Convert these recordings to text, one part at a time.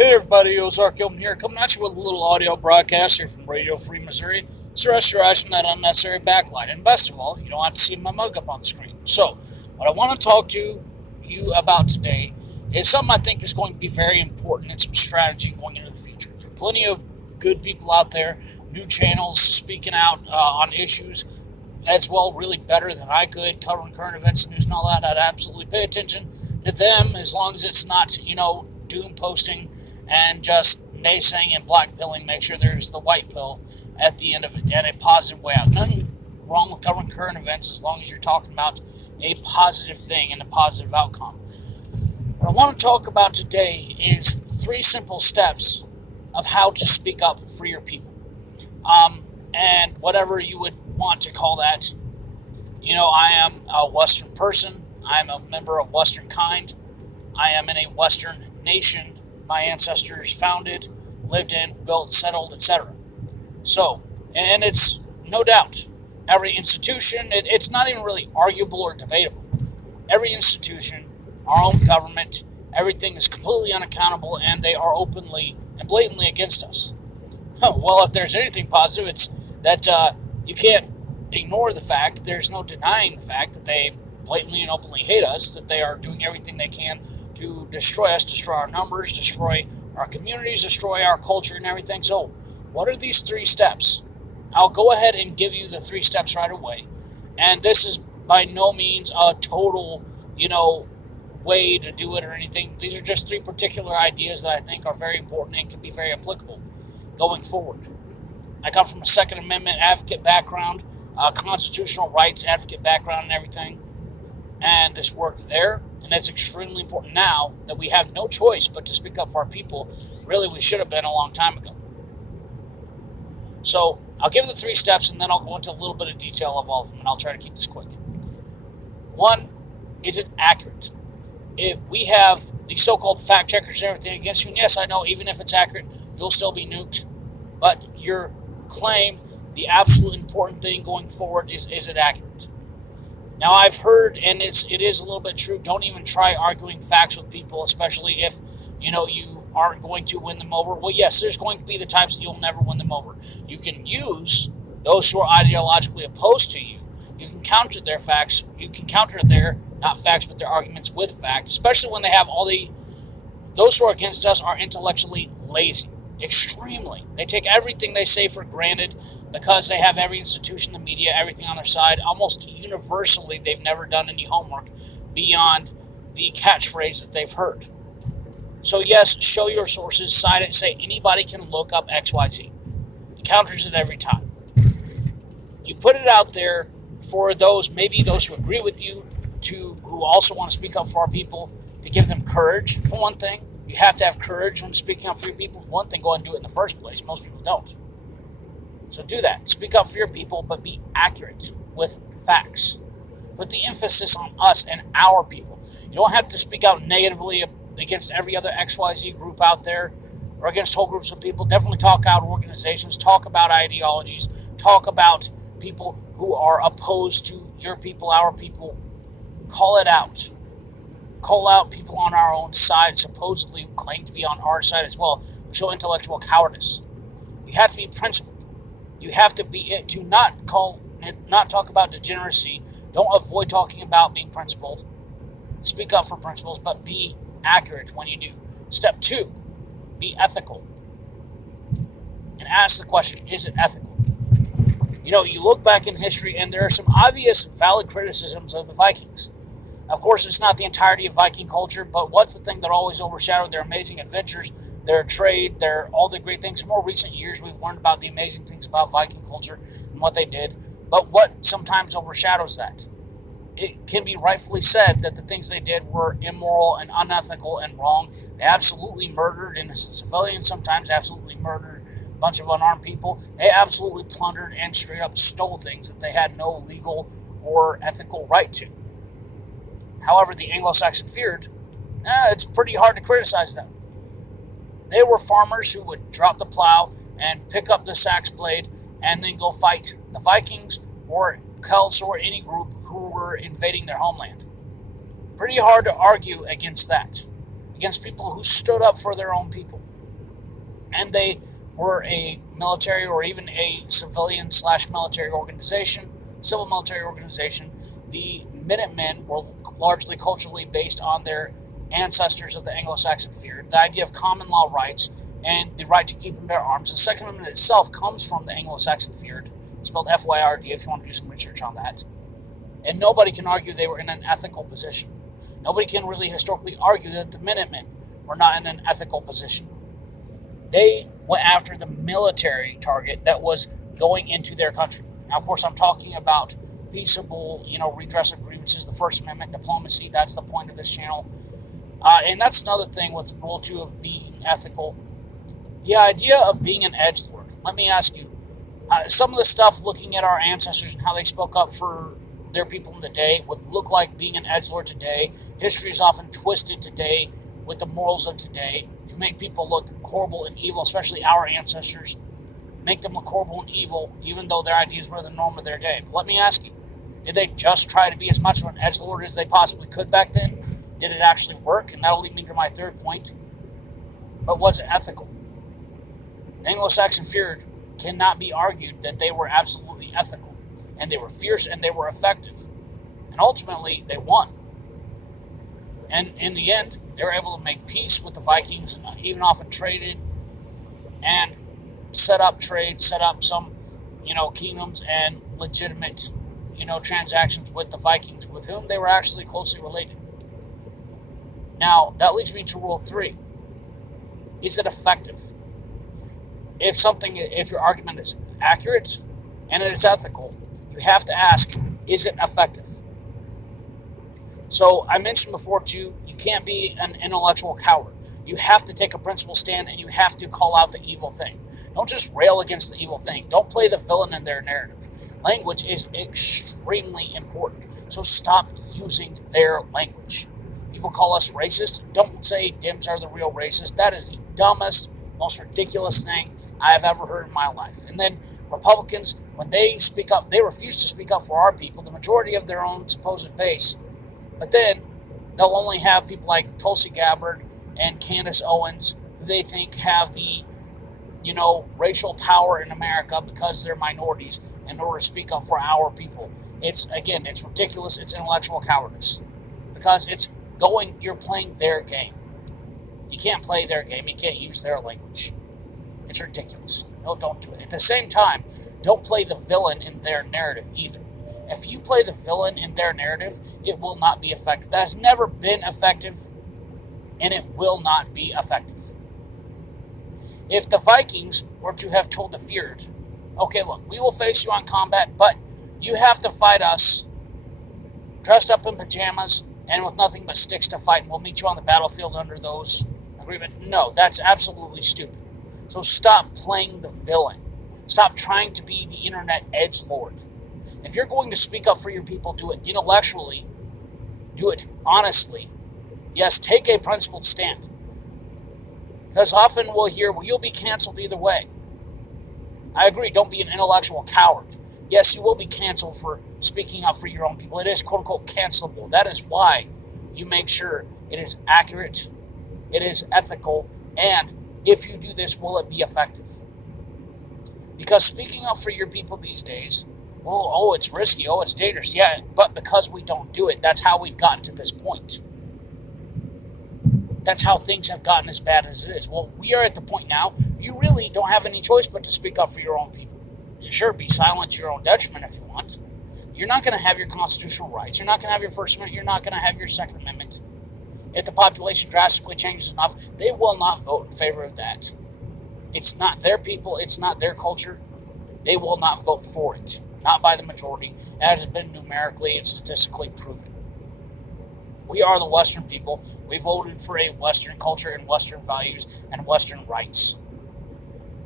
Hey everybody, Ozark Gilman here, coming at you with a little audio broadcast here from Radio Free Missouri. So rest your eyes from that unnecessary backlight. And best of all, you don't have to see my mug up on the screen. So, what I want to talk to you about today is something I think is going to be very important and some strategy going into the future. There are plenty of good people out there, new channels speaking out on issues as well, really better than I could, covering current events, news, and all that. I'd absolutely pay attention to them as long as it's not, doom posting and just naysaying and blackpilling. Make sure there's the white pill at the end of it and a positive way out. Nothing wrong with covering current events as long as you're talking about a positive thing and a positive outcome. What I want to talk about today is 3 simple steps of how to speak up for your people. And whatever you would want to call that. I am a Western person. I am a member of Western kind. I am in a Western nation my ancestors founded, lived in, built, settled, etc. So, and it's no doubt, every institution, it's not even really arguable or debatable. Every institution, our own government, everything is completely unaccountable, and they are openly and blatantly against us. Well, if there's anything positive, it's that you can't ignore the fact, there's no denying the fact that they blatantly and openly hate us, that they are doing everything they can to destroy us, destroy our numbers, destroy our communities, destroy our culture and everything. So what are these 3 steps? I'll go ahead and give you the 3 steps right away. And this is by no means a total, way to do it or anything. These are just 3 particular ideas that I think are very important and can be very applicable going forward. I come from a Second Amendment advocate background, constitutional rights advocate background and everything. And this worked there, and it's extremely important now that we have no choice but to speak up for our people. Really, we should have been a long time ago. So I'll give the 3 steps, and then I'll go into a little bit of detail of all of them, and I'll try to keep this quick. 1, is it accurate? If we have the so-called fact checkers and everything against you, and yes, I know, even if it's accurate, you'll still be nuked. But your claim, the absolute important thing going forward is it accurate? Now, I've heard, and it is a little bit true, don't even try arguing facts with people, especially if, you aren't going to win them over. Well, yes, there's going to be the times that you'll never win them over. You can use those who are ideologically opposed to you. You can counter their facts. You can counter their, not facts, but their arguments with facts, especially when they have those who are against us are intellectually lazy. Extremely. They take everything they say for granted because they have every institution, the media, everything on their side. Almost universally, they've never done any homework beyond the catchphrase that they've heard. So yes, show your sources, cite it, say anybody can look up XYZ. It counters it every time. You put it out there for maybe those who agree with you, who also want to speak up for our people, to give them courage, for one thing. You have to have courage when speaking up for your people. One thing, go ahead and do it in the first place. Most people don't. So do that. Speak up for your people, but be accurate with facts. Put the emphasis on us and our people. You don't have to speak out negatively against every other XYZ group out there or against whole groups of people. Definitely talk out organizations. Talk about ideologies. Talk about people who are opposed to your people, our people. Call it out. Call out people on our own side, supposedly claim to be on our side as well, who show intellectual cowardice. You have to be principled. You have to not talk about degeneracy. Don't avoid talking about being principled. Speak up for principles, but be accurate when you do. Step 2, be ethical. And ask the question, is it ethical? You look back in history, and there are some obvious valid criticisms of the Vikings. Of course, it's not the entirety of Viking culture, but what's the thing that always overshadowed their amazing adventures, their trade, all the great things? In more recent years, we've learned about the amazing things about Viking culture and what they did. But what sometimes overshadows that? It can be rightfully said that the things they did were immoral and unethical and wrong. They absolutely murdered innocent civilians, sometimes absolutely murdered a bunch of unarmed people. They absolutely plundered and straight up stole things that they had no legal or ethical right to. However, the Anglo-Saxon feared, it's pretty hard to criticize them. They were farmers who would drop the plow and pick up the sax blade and then go fight the Vikings or Celts or any group who were invading their homeland. Pretty hard to argue against that, against people who stood up for their own people. and they were a military or even a civilian slash military organization, civil military organization. The Minutemen were largely culturally based on their ancestors of the Anglo-Saxon feud. The idea of common law rights and the right to keep and bear arms. The Second Amendment itself comes from the Anglo-Saxon feud, spelled F-Y-R-D if you want to do some research on that. And nobody can argue they were in an ethical position. Nobody can really historically argue that the Minutemen were not in an ethical position. They went after the military target that was going into their country. Now, of course, I'm talking about peaceable, redress of grievances, the First Amendment, diplomacy. That's the point of this channel. And that's another thing with Rule 2 of being ethical. The idea of being an edgelord. Let me ask you, some of the stuff looking at our ancestors and how they spoke up for their people in the day would look like being an edgelord today. History is often twisted today with the morals of today to make people look horrible and evil, especially our ancestors. Make them look horrible and evil, even though their ideas were the norm of their day. But let me ask you, did they just try to be as much of an edgelord as they possibly could back then? Did it actually work? And that'll lead me to my third point. But was it ethical? The Anglo-Saxon feud cannot be argued that they were absolutely ethical. And they were fierce and they were effective. And ultimately, they won. And in the end, they were able to make peace with the Vikings and even often traded and set up trade, set up some, kingdoms and legitimate, transactions with the Vikings with whom they were actually closely related. Now, that leads me to Rule 3. Is it effective? If your argument is accurate and it is ethical, you have to ask, is it effective? So I mentioned before too, you can't be an intellectual coward. You have to take a principled stand and you have to call out the evil thing. Don't just rail against the evil thing. Don't play the villain in their narrative. Language is extremely important. So stop using their language. People call us racist. Don't say Dems are the real racist. That is the dumbest, most ridiculous thing I have ever heard in my life. And then Republicans, when they speak up, they refuse to speak up for our people, the majority of their own supposed base. But then they'll only have people like Tulsi Gabbard and Candace Owens, who they think have the, racial power in America because they're minorities in order to speak up for our people. It's ridiculous. It's intellectual cowardice because you're playing their game. You can't play their game. You can't use their language. It's ridiculous. No, don't do it. At the same time, don't play the villain in their narrative either. If you play the villain in their narrative, it will not be effective. That has never been effective, and it will not be effective. If the Vikings were to have told the feud, okay, look, we will face you on combat, but you have to fight us dressed up in pajamas and with nothing but sticks to fight, and we'll meet you on the battlefield under those agreements. No, that's absolutely stupid. So stop playing the villain. Stop trying to be the internet edgelord. If you're going to speak up for your people, do it intellectually. Do it honestly. Yes, take a principled stand. Because often we'll hear, well, you'll be canceled either way. I agree, don't be an intellectual coward. Yes, you will be canceled for speaking up for your own people. It is quote-unquote cancelable. That is why you make sure it is accurate, it is ethical, and if you do this, will it be effective? Because speaking up for your people these days, it's risky, it's dangerous. Yeah, but because we don't do it, that's how we've gotten to this point. That's how things have gotten as bad as it is. Well, we are at the point now, you really don't have any choice but to speak up for your own people. You sure, be silent to your own detriment if you want. You're not going to have your constitutional rights. You're not going to have your First Amendment. You're not going to have your Second Amendment. If the population drastically changes enough, they will not vote in favor of that. It's not their people. It's not their culture. They will not vote for it. Not by the majority, as has been numerically and statistically proven. We are the Western people. We voted for a Western culture and Western values and Western rights.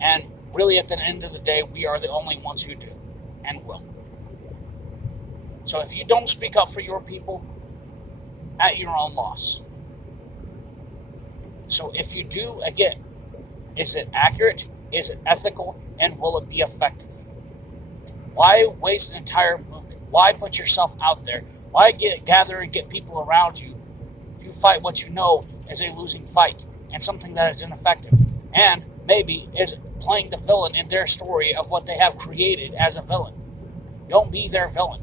And really, at the end of the day, we are the only ones who do and will. So if you don't speak up for your people, at your own loss. So if you do, again, is it accurate? Is it ethical? And will it be effective? Why waste an entire movement? Why put yourself out there? Why gather and get people around you to fight what you know is a losing fight and something that is ineffective? And maybe, is playing the villain in their story of what they have created as a villain. Don't be their villain.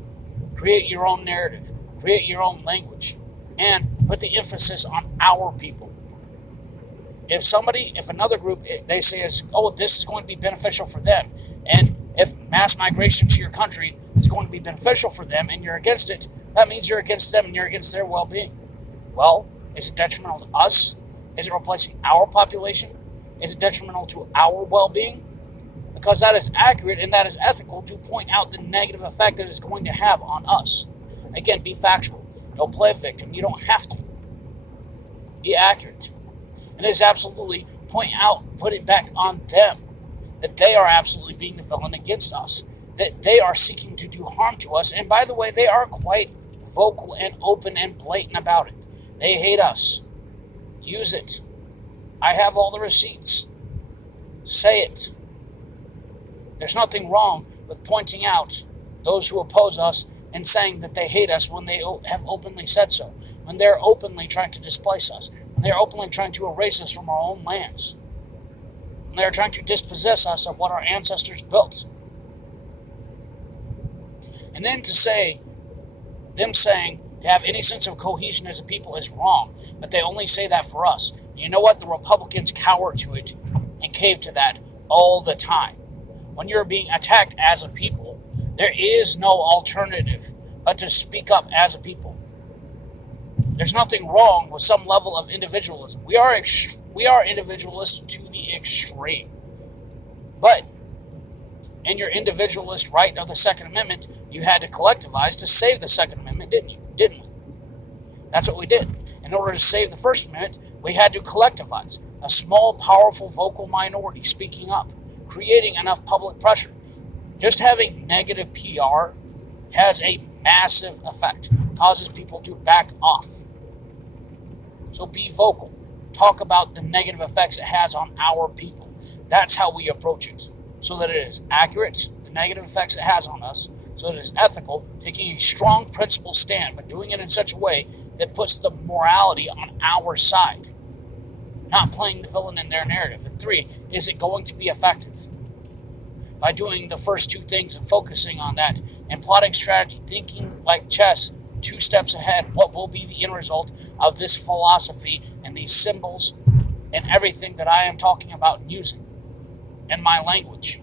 Create your own narrative. Create your own language. And put the emphasis on our people. If another group, they say, this is going to be beneficial for them, and if mass migration to your country is going to be beneficial for them and you're against it, that means you're against them and you're against their well-being. Well, is it detrimental to us? Is it replacing our population? Is it detrimental to our well-being? Because that is accurate and that is ethical to point out the negative effect that it's going to have on us. Again, be factual. Don't play a victim. You don't have to. Be accurate. And it is absolutely put it back on them. That they are absolutely being the villain against us. That they are seeking to do harm to us. And by the way, they are quite vocal and open and blatant about it. They hate us. Use it. I have all the receipts. Say it. There's nothing wrong with pointing out those who oppose us and saying that they hate us when they have openly said so. When they're openly trying to displace us. When they're openly trying to erase us from our own lands. When they're trying to dispossess us of what our ancestors built. And then them saying to have any sense of cohesion as a people is wrong, but they only say that for us. And you know what? The Republicans cower to it and cave to that all the time. When you're being attacked as a people, there is no alternative but to speak up as a people. There's nothing wrong with some level of individualism. We are individualists to the extreme. But in your individualist right of the Second Amendment, you had to collectivize to save the Second Amendment, didn't you? Didn't we? That's what we did. In order to save the First Amendment, we had to collectivize. A small, powerful, vocal minority speaking up, creating enough public pressure. Just having negative PR has a massive effect. Causes people to back off. So be vocal. Talk about the negative effects it has on our people. That's how we approach it. So that it is accurate, the negative effects it has on us, so that it is ethical, taking a strong principled stand, but doing it in such a way that puts the morality on our side. Not playing the villain in their narrative. And 3, is it going to be effective? By doing the first 2 things and focusing on that, and plotting strategy, thinking like chess, 2 steps ahead, what will be the end result of this philosophy and these symbols and everything that I am talking about and using. And my language.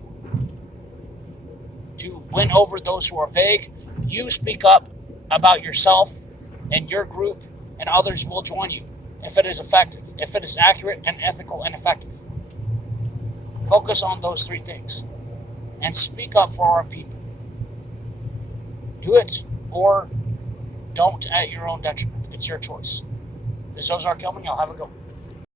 To win over those who are vague, you speak up about yourself and your group, and others will join you if it is effective, if it is accurate and ethical and effective. Focus on those 3 things and speak up for our people. Do it or don't at your own detriment. It's your choice. This is Ozark Hillman. Y'all have a good one.